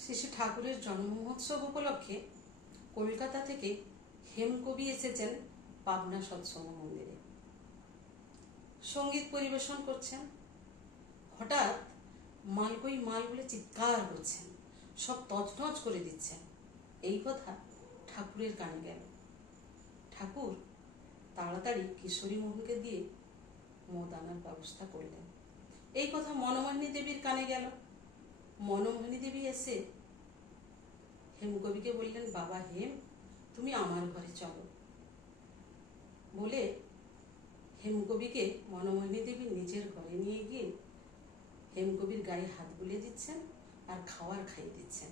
শ্রী শ্রী ঠাকুরের জন্ম মহোৎসব উপলক্ষে কলকাতা থেকে হেমকবি এসেছেন পাবনা সৎসঙ্গ মন্দিরে। সঙ্গীত পরিবেশন করছেন। হঠাৎ মাল কই মাল বলে চিৎকার করছেন, সব তছনছ করে দিচ্ছেন। এই কথা ঠাকুরের কানে গেল। ঠাকুর তাড়াতাড়ি কিশোরী মোহনকে দিয়ে মদ আনার ব্যবস্থা করলেন। এই কথা মনমোহিনী দেবীর কানে গেল। মনমোহিনী দেবী এসে হেমকবিকে বললেন, বাবা হেম, তুমি আমার ঘরে চলো। বলে হেমকবিকে মনমোহিনী দেবী নিজের ঘরে নিয়ে গিয়ে হেমকবির গায়ে হাত বুলিয়ে দিচ্ছেন আর খাওয়ার খাইয়ে দিচ্ছেন।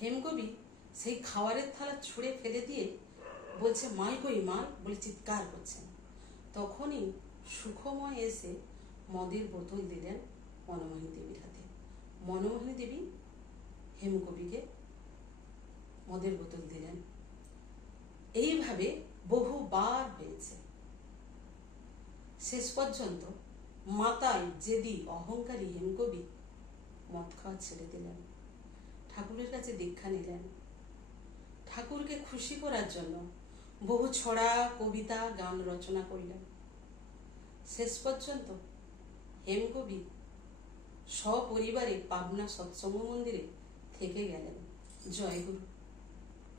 হেমকবি সেই খাওয়ারের থালা ছুঁড়ে ফেলে দিয়ে বলছে, মাল কই মাল বলে চিৎকার করছেন। তখনই সুখময় এসে মদের বোতল দিলেন মনমোহিনী দেবীর হাতে। মনমোহিনী দেবী হেমকবিকে মদের বোতল দিলেন। এইভাবে বহুবার হয়েছে। শেষ পর্যন্ত মাতাল জেদি অহংকারী হেমকবি মদ খাওয়া ছেড়ে দিলেন, ঠাকুরের কাছে দীক্ষা নিলেন। ঠাকুরকে খুশি করার জন্য বহু ছড়া, কবিতা, গান রচনা করলেন। শেষ পর্যন্ত হেমকবি সপরিবারে পাবনা সৎসঙ্গ মন্দিরে থেকে গেলেন। জয় গুরু।